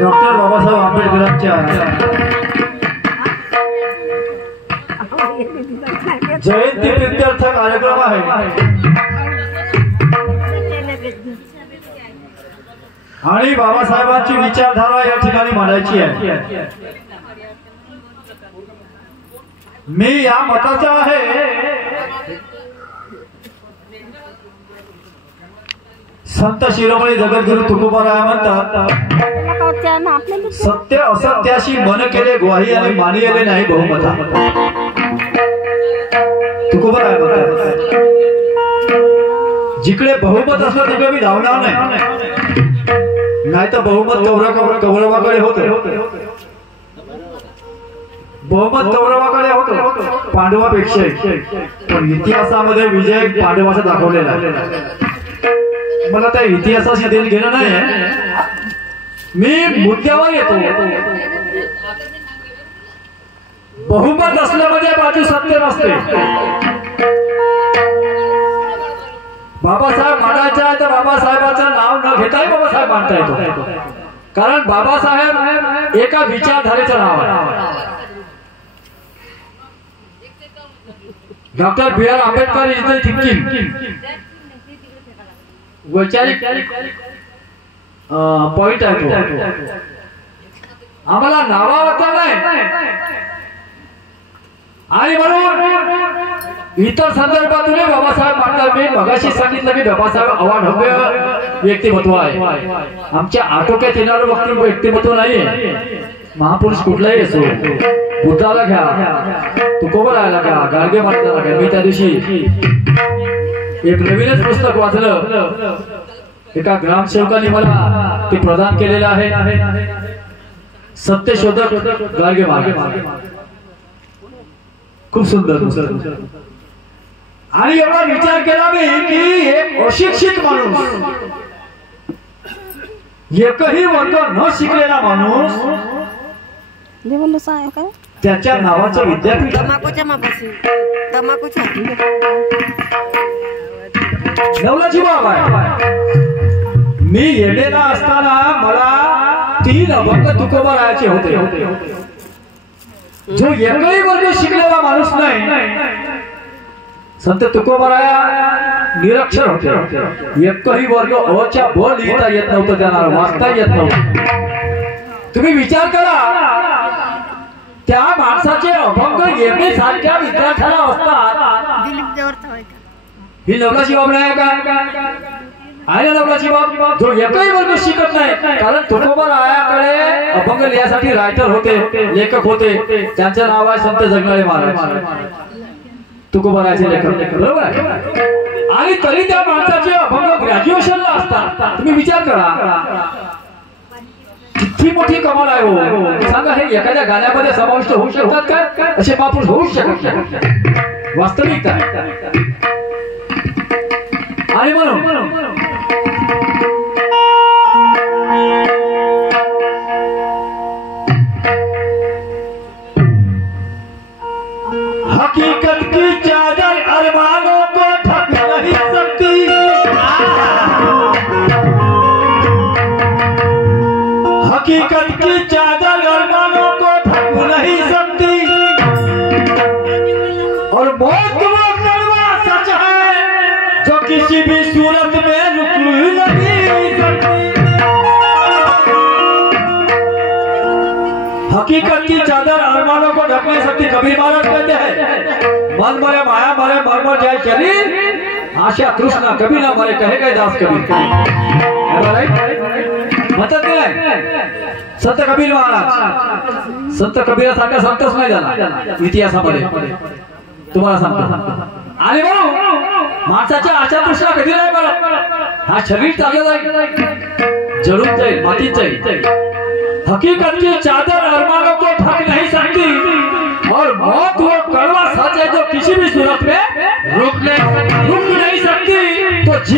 Doctor Babasaheb आंबेडकरांच्या जयंती प्रित्यर्थ कार्यक्रम आहे। आणि बाबासाहेबांची विचारधारा या ठिकाणी मांडायची आहे। मी या मताचा आहे संत शिरोमणी जगद्गुरु तुकोबाराय म्हणतात, सत्य असत्याशी मन केले ग्वाही आणि मानिले नाही बहुमता। तुकोबाराय म्हणतात जिकडे बहुमत असलं तिकडे मी धावणार नाही तर बहुमत कौरवाकडे होतं, बहुमत कौरवाकडे होतं पांडवापेक्षा, पण इतिहासामध्ये विजय पांडवाचा दाखवलेला आहे। मला त्या इतिहासाशी देणं घेणं नाही, मी मुद्द्यावर येतो। बहुमत असल्यामध्ये बाजू सत्य नसते। बाबासाहेब मानायचं आहे तर बाबासाहेबांचं नाव न घेताही बाबासाहेब मानता येतो, कारण बाबासाहेब एका विचारधारेचं नाव आहे। Doctor B R Ambedkar is the thinking वैचारिक पॉइंट आहे तो। आम्हाला नावाबद्दल नाही, आणि म्हणून इतर संदर्भातून बाबासाहेब मानतात। मी मगाशी सांगितलं की बाबासाहेब अवाढव्य व्यक्तिमत्व आहे, आमच्या आटोक्यात येणारं व्यक्तिमत्व नाहीये। महापुरुष कुठलाही असो, बुद्धाला घ्या, तुकोबारायला घ्या, गाडगे महाराजाला घ्या। मी त्या दिवशी एक नवीनच पुस्तक वाचलं, एका ग्रामसेवकाने मला ते प्रदान केलेलं आहे, सत्यशोधक गाडगे महाराज। खूप सुंदर। आणि एवढा विचार केला मी की एक अशिक्षित माणूस, एकही वर्ग न शिकलेला माणूस, त्याच्या नावाचं विद्यापीठ नवलाची बाब आहे। मी येणेला असताना मला 3 अभंग तुकोबारायाचे होते। जो एकही वर्ग शिकलेला माणूस नाही, संत तुकोबाराया निरक्षर होते। एकही वर्ग अच्या ब लिहिता येत नव्हतं, त्यांना वाचता येत नव्हतं। तुम्ही विचार करा, त्या माणसाचे अभंग येणे सारख्या विद्यार्थ्याला असतात। ही नवलाची बाब नाही का? आहे ना नवलाची बाब। जो एकही वर्ग शिकत नाही, कारण तुकोबारायाकडे अभंग लिहायसाठी रायटर होते, लेखक होते, त्यांचं नाव आहे संत जगनाळे महाराज, तुकोबारायाचे लेखक, बरोबर आहे। आणि तरी त्या माणसाचे अभंग ग्रॅज्युएशनला असतात। तुम्ही विचार करा किती मोठी कमाल आहे हो। सांगा, हे एखाद्या गाण्यामध्ये समाविष्ट होऊ शकतात का? असे महापुरुष होऊ शकत नाही, वास्तविकता। आणि म्हणून हकीकत की चादर अरमानों को ढक नहीं सकती, हकीकत की चादर अरमानों को ढक नहीं सकती, और मौत वो कड़वा सच है जो किसी भी सूरत में रुक नहीं सकती। हकीकत की चादर अरमानों को ढक नहीं सकती। कबीर महाराज कहते हैं, मन मरे माया मरे मर मर जाए शरीर, आशा तृष्णा कभी ना मरे, कहे गए दास कबीर। म्हणतात नाही संत कबीर महाराज, संत कबीरासारखा संतच नाही झाला इतिहासामध्ये, तुम्हाला सांगतो। आणि म्हणून माणसाच्या आशा तृष्णा कधी नाही मरत, हा शरीर चाललं जाईल, जळून जाईल, मातीत जाईल। हकीकत की चादर अरमानों को ढक नहीं सकती,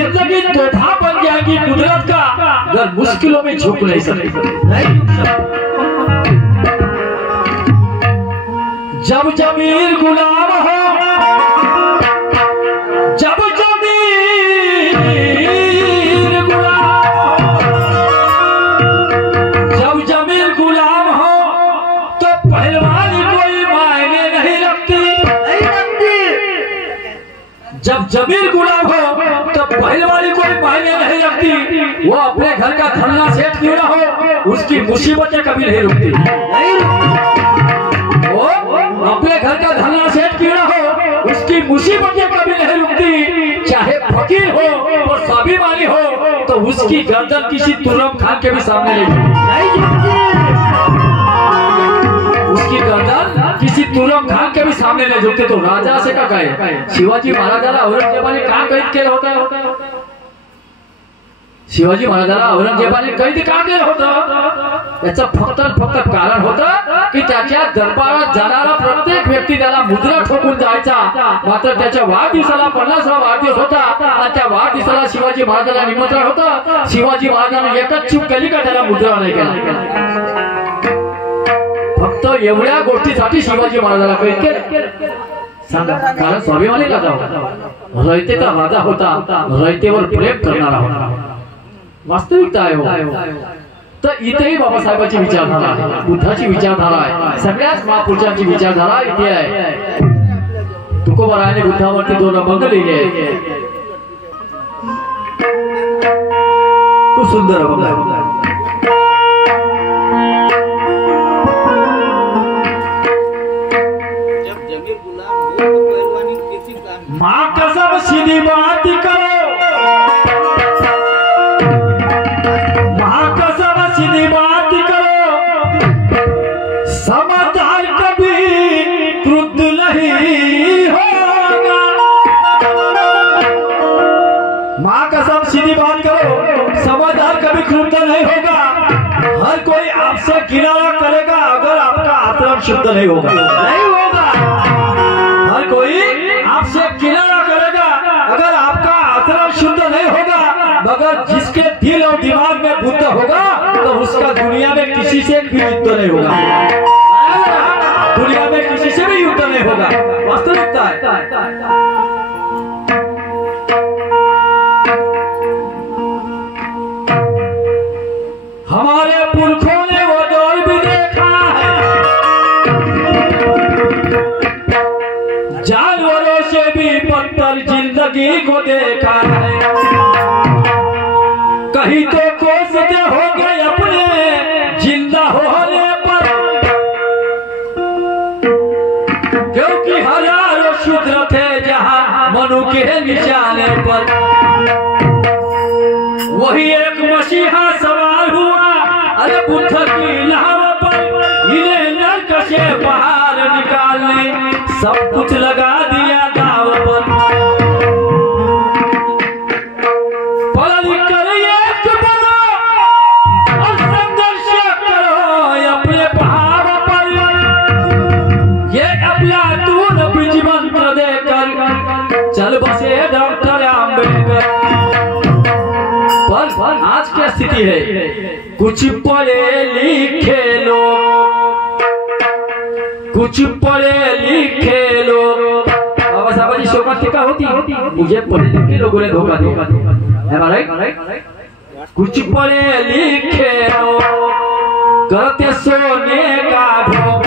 जिंदगी तोहफा बन जाएगी कुदरत का, अगर मुश्किलों में झुक नहीं सकती। जब जमीर गुलाम हो, जब जमीर गुलाम हो, जब जमीर गुलाम हो तो पहलवानी कोई मायने नहीं रखती। जब जमीर गुलाम हो तो पहलवानी कोई मायने नहीं रखती। वो अपने घर का धरना सेठ क्यों ना हो, उसकी मुसीबतें कभी नहीं रुकती। अपने घर का धरना सेठ क्यों ना हो, उसकी मुसीबतें कभी नहीं रुकती। चाहे फकीर हो और स्वाभिमानी हो तो उसकी गर्दन किसी तुर्रम खान के भी सामने नहीं झुकती। उसकी गर्दन किसी तुर्रम खान के भी सामने नहीं झुकते। तो राजा से का कहे शिवाजी महाराजाला औरंगजेबाने का कैद केलं होतं? शिवाजी महाराजाला औरंगजेबाने कैद का केलं होतं? याचं फक्त कारण होतं की त्याच्या दरबारात जाणारा प्रत्येक व्यक्ती त्याला मुद्रा ठोकून जायचा। मात्र त्याच्या वाढदिवसाला 50वा वाढदिवस होता आणि त्या वाढदिवसाला शिवाजी महाराजांना निमंत्रण होतं। शिवाजी महाराजांनी एकच चूक केली का त्याला मुद्रा नाही केला। फक्त एवढ्या गोष्टीसाठी शिवाजी महाराजांना कैद केलं सांगा। कारण स्वाभिमानी राजा होता, रयतेचा राजा होता, रयतेवर प्रेम करणारा होता। वास्तविकता आहे हो। तर इथेही बाबासाहेबांची विचारधारा आहे, बुद्धाची विचारधारा आहे, सगळ्याच महापुरुषांची विचारधारा इथे आहे। तुकोबारायाने बुद्धावरती 2 अभंग लिहिले आहेत, खूप सुंदर अभंग आहे। माँ कसम सीधी बात करो, माँ कसम सीधी बात करो, समझदार कभी क्रुद्ध नहीं होगा। माँ कसम सीधी बात करो, समझदार कभी क्रुद्ध नहीं होगा। हर कोई आपसे किनारा करेगा अगर आपका आचरण शुद्ध नहीं होगा। हर कोई आपसे किनारा करेगा अगर आपका आचरण शुद्ध नहीं होगा। मगर जिसके दिल और दिमाग में बुद्ध होगा तो उसका दुनिया में किसी से भी युद्ध नहीं होगा। दुनिया में किसी से भी युद्ध नहीं होगा। वास्तविकता है। हमारे पुरखों ने वो दौर भी देखा है, जानवरों से भी बदतर जिंदगी को देखा है। कहीं तो कोसते हो गए अपने जिंदा होने पर, क्योंकि हजारों शूद्र थे जहां मनु के निशाने पर। वही एक मसीहा सवार हुआ अरे बुद्ध की नाव पर, इन्हें नरक से बाहर निकालने सब कुछ लगा दिया दाव पर। पढ़ लिख कर एक बनो और संघर्ष करो अपने पहाड़ पर। ये अफलातून बीज मंत्र देकर चल बसे डॉक्टर आम्बेडकर। पर आज क्या स्थिति है, कुछ पढ़े लिखे लोग, कुछ पढ़े लिखे लोग। बाबा साहब शोकत टीका होती, मुझे पढ़े लिखे लोगों ने धोखा दिया। कुछ पढ़े लिखे लोग करते सोने का ढोंग।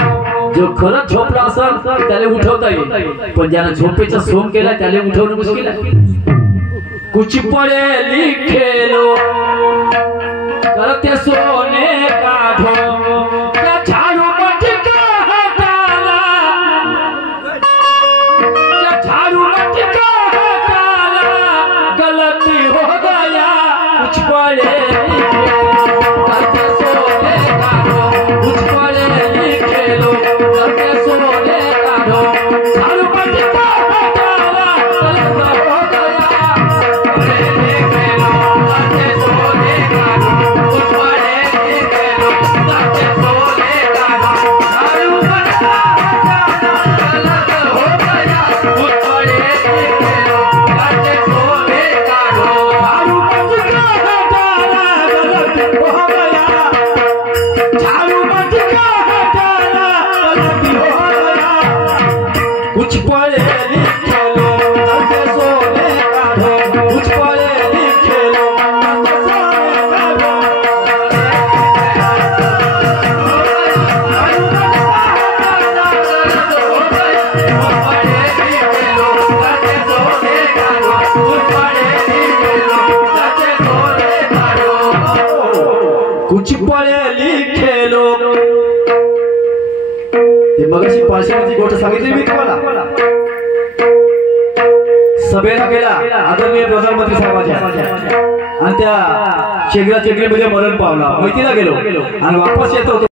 जो खरंच झोपला असेल त्याला उठवता येईल, पण ज्याला झोपेचा सोंग केला त्याला उठवणं मुश्किल आहे। कुछ पढ़े लिखे लोग करते सोने का ढोंग, क्या झाड़ू मटका हटाना, क्या झाड़ू मटका हटाना गलती हो गया। कुछ पढ़े करते सोने का ढोंग, कुछ पढ़े लिखे लोग करते सोने का ढोंग, झाड़ू मटका हटाना गलती हो गया। लिखे लोग करते सोने का ढोंग, कुछ पढ़े लिखे लोग ते मगाशी पाचशेची गोष्ट सांगितली मी तुम्हाला. सभेला गेला आदरणीय प्रधानमंत्री साहेबांच्या आणि त्या शेगडीमध्ये मरण पावला. मैतीला गेलो आणि वापस येतो